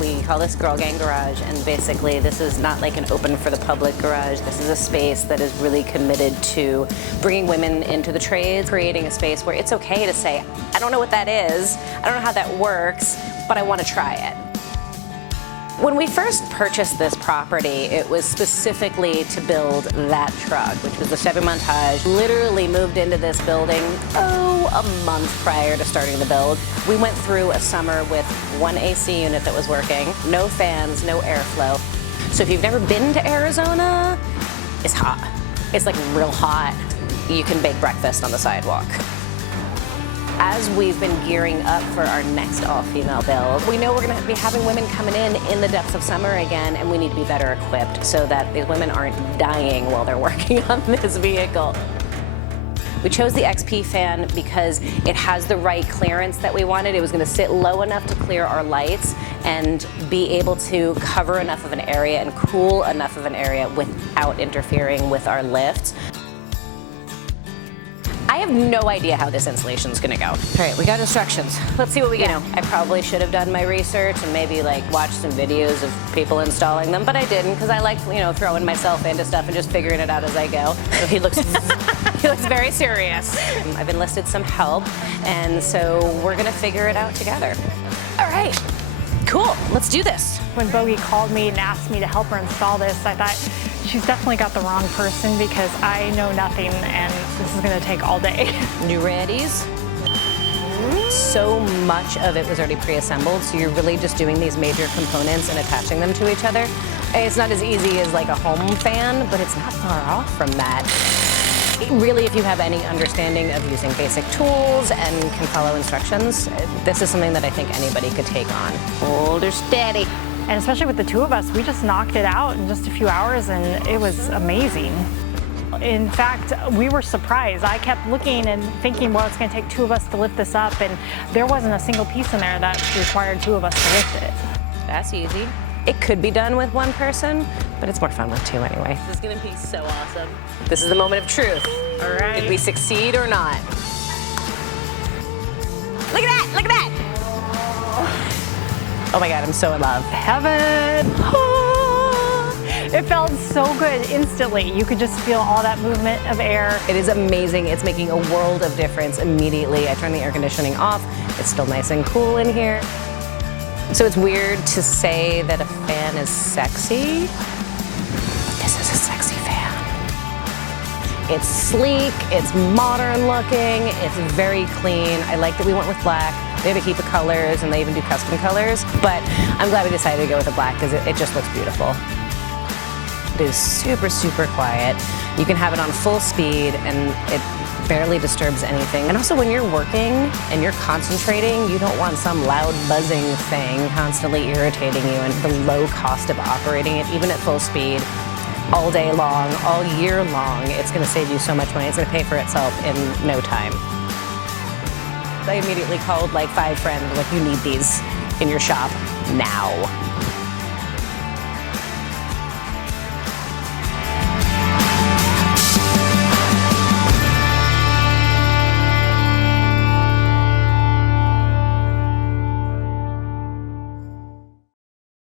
We call this Girl Gang Garage, and basically this is not like an open for the public garage. This is a space that is really committed to bringing women into the trades, creating a space where it's okay to say, I don't know what that is, I don't know how that works, but I want to try it. When we first purchased this property, it was specifically to build that truck, which was the Chevy Montage. Literally moved into this building, a month prior to starting the build. We went through a summer with one AC unit that was working, no fans, no airflow. So if you've never been to Arizona, it's hot. It's like real hot. You can bake breakfast on the sidewalk. As we've been gearing up for our next all-female build, we know we're going to be having women coming in the depths of summer again, and we need to be better equipped so that these women aren't dying while they're working on this vehicle. We chose the XP fan because it has the right clearance that we wanted. It was going to sit low enough to clear our lights and be able to cover enough of an area and cool enough of an area without interfering with our lifts. I have no idea how this installation is gonna go. All right, we got instructions. Let's see what we get. You know, I probably should have done my research and maybe like watched some videos of people installing them, but I didn't because I like, you know, throwing myself into stuff and just figuring it out as I go. So he looks very serious. I've enlisted some help, and so we're gonna figure it out together. All right, cool, let's do this. When Bogi called me and asked me to help her install this, I thought, she's definitely got the wrong person because I know nothing and this is gonna take all day. New readies. So much of it was already pre-assembled, so you're really just doing these major components and attaching them to each other. It's not as easy as like a home fan, but it's not far off from that. Really, if you have any understanding of using basic tools and can follow instructions, this is something that I think anybody could take on. Hold her steady. And especially with the two of us, we just knocked it out in just a few hours and it was amazing. In fact, we were surprised. I kept looking and thinking, well, it's gonna take two of us to lift this up, and there wasn't a single piece in there that required two of us to lift it. That's easy. It could be done with one person, but it's more fun with two anyway. This is gonna be so awesome. This is the moment of truth. All right. Did we succeed or not? Look at that, look at that! Oh my God, I'm so in love. Heaven! It felt so good instantly. You could just feel all that movement of air. It is amazing. It's making a world of difference immediately. I turned the air conditioning off. It's still nice and cool in here. So it's weird to say that a fan is sexy. This is a sexy fan. It's sleek, it's modern looking, it's very clean. I like that we went with black. They have a heap of colors and they even do custom colors, but I'm glad we decided to go with the black because it just looks beautiful. It is super, super quiet. You can have it on full speed and it barely disturbs anything. And also when you're working and you're concentrating, you don't want some loud buzzing thing constantly irritating you, and the low cost of operating it, even at full speed, all day long, all year long, it's gonna save you so much money. It's gonna pay for itself in no time. I immediately called like 5 friends, like, you need these in your shop now.